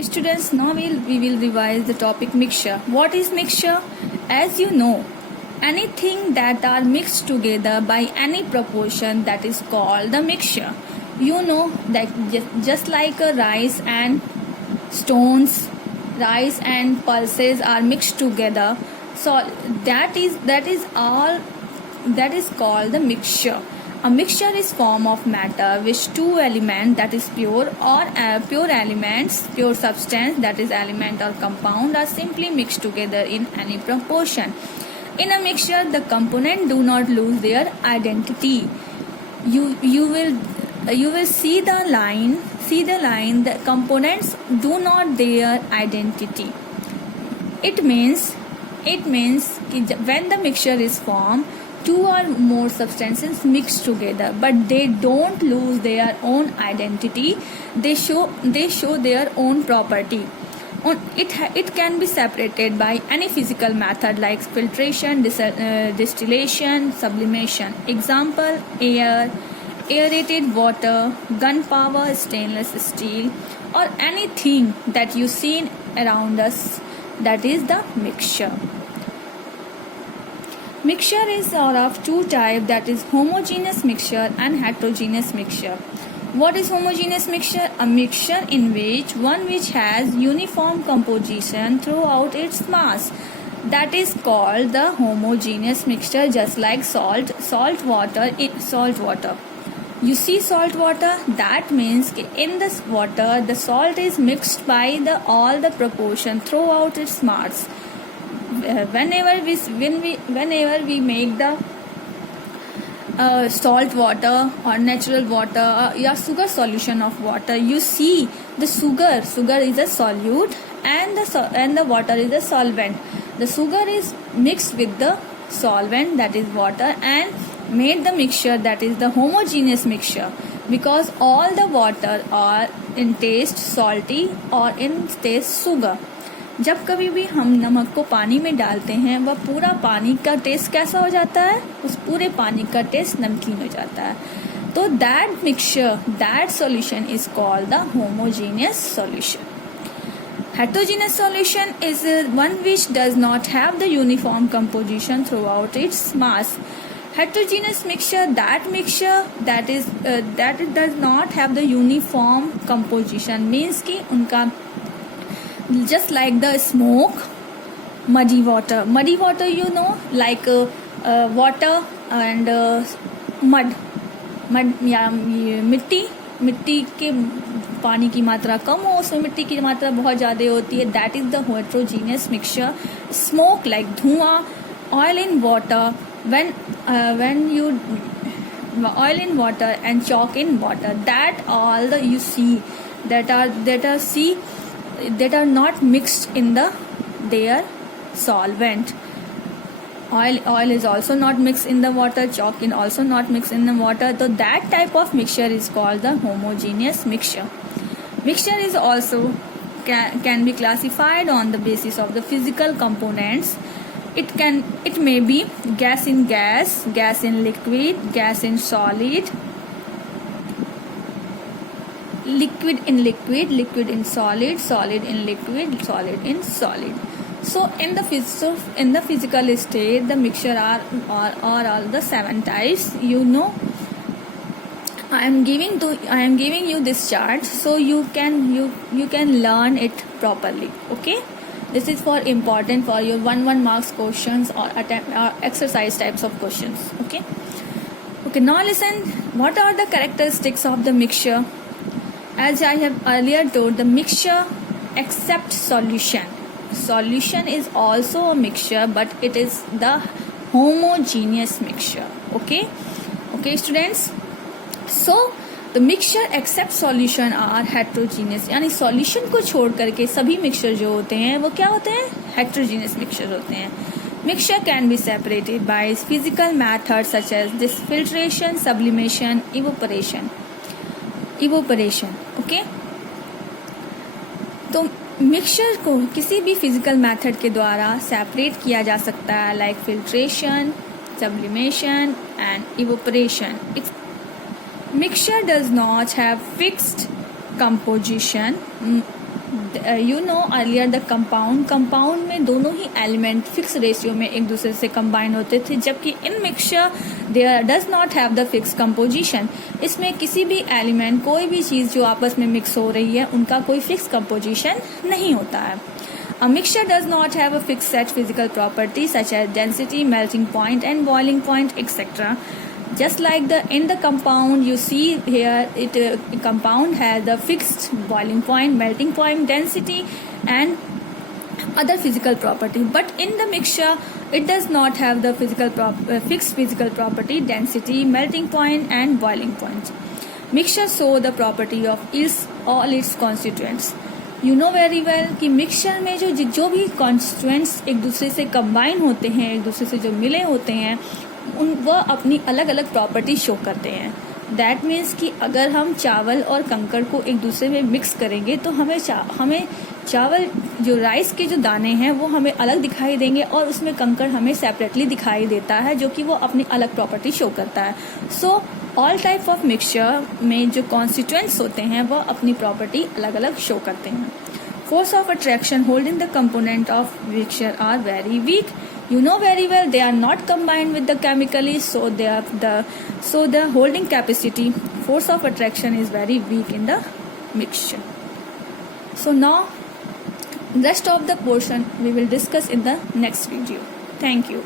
Students, now we will revise the topic mixture. What is mixture? As you know, anything that are mixed together by any proportion, that is called the mixture. You know that just like a rice and stones, rice and pulses are mixed together. So that is called the mixture. A mixture is form of matter which two elements, that is pure or pure elements, pure substance, that is element or compound, are simply mixed together in any proportion. In a mixture, the components do not lose their identity. You will see the line. The components do not their identity. It means when the mixture is formed, two or more substances mix together, but they don't lose their own identity. They show their own property. It can be separated by any physical method like filtration, distillation, sublimation. Example: air, aerated water, gunpowder, stainless steel, or anything that you see around us. That is the mixture. Mixture is of two types, that is homogeneous mixture and heterogeneous mixture. What is homogeneous mixture? A mixture in which has uniform composition throughout its mass. That is called the homogeneous mixture, just like salt water. You see salt water, that means in this water the salt is mixed by all the proportion throughout its mass. Whenever we make the salt water or natural water or sugar solution of water, you see the sugar is a solute and the water is a solvent. The sugar is mixed with the solvent, that is water, and made the mixture, that is the homogeneous mixture, because all the water are in taste salty or in taste sugar. जब कभी भी हम नमक को पानी में डालते हैं, वह पूरा पानी का टेस्ट कैसा हो जाता है? उस पूरे पानी का टेस्ट नमकीन हो जाता है. तो that mixture, that solution is called the homogeneous solution. Heterogeneous solution is one which does not have the uniform composition throughout its mass. Heterogeneous mixture, that it does not have the uniform composition, means कि उनका just like the smoke, muddy water, you know, like water and mud या मिट्टी के पानी की मात्रा कम हो, उसमें मिट्टी की मात्रा बहुत ज़्यादा होती है. That is the heterogeneous mixture. Smoke like धुआं, oil in water, when you oil in water and chalk in water, that all the you see that are not mixed in their solvent. Oil is also not mixed in the water, chalk is also not mixed in the water. So that type of mixture is called the homogeneous mixture. Mixture is also can be classified on the basis of the physical components. It may be gas in gas, gas in liquid, gas in solid, liquid in liquid, liquid in solid, solid in liquid, solid in solid. So in the physical state, the mixture are all the 7 types. You know, I am giving you this chart so you can learn it properly. Okay, this is important for your 1 marks questions or exercise types of questions. Okay, now listen. What are the characteristics of the mixture? As I have earlier told, the mixture accepts solution. Solution is also a mixture, but it is the homogeneous mixture. Okay students. So the mixture accept solution are heterogeneous, यानी solution को छोड़ करके सभी mixture जो होते हैं वो क्या होते हैं? heterogeneous mixture होते हैं. Mixture can be separated by physical methods such as this filtration, sublimation, evaporation. Okay, तो मिक्सचर को किसी भी फिजिकल मेथड के द्वारा सेपरेट किया जा सकता है, like filtration, sublimation and evaporation. Mixture does not have fixed composition, you know earlier the compound में दोनों ही एलिमेंट फिक्स रेशियो में एक दूसरे से कंबाइन होते थे, जबकि in mixture there does not have the fix composition. इसमें किसी भी एलिमेंट, कोई भी चीज़ जो आपस में मिक्स हो रही है, उनका कोई फिक्स कंपोजिशन नहीं होता है। A mixture does not have a fixed set physical properties such as density, melting point and boiling point, etc. Just like in the compound, you see here compound has the fixed boiling point, melting point, density and other physical property. But in the mixture, it does not have the fixed physical property, density, melting point and boiling point. Mixture show the property of all its constituents. You know very well कि mixture में जो भी constituents एक दूसरे से combine होते हैं, एक दूसरे से जो मिले होते हैं, वह अपनी अलग अलग प्रॉपर्टी शो करते हैं। दैट मीन्स कि अगर हम चावल और कंकड़ को एक दूसरे में मिक्स करेंगे तो हमें चावल जो राइस के जो दाने हैं वो हमें अलग दिखाई देंगे और उसमें कंकड़ हमें सेपरेटली दिखाई देता है, जो कि वो अपनी अलग प्रॉपर्टी शो करता है। So all type of mixture में जो कॉन्स्टिट्यूएंट्स होते हैं वह अपनी प्रॉपर्टी अलग अलग शो करते हैं। Force of attraction holding the component of mixture are very weak. You know very well they are not combined with the chemically, so the holding capacity, force of attraction is very weak in the mixture. So now rest of the portion we will discuss in the next video. Thank you.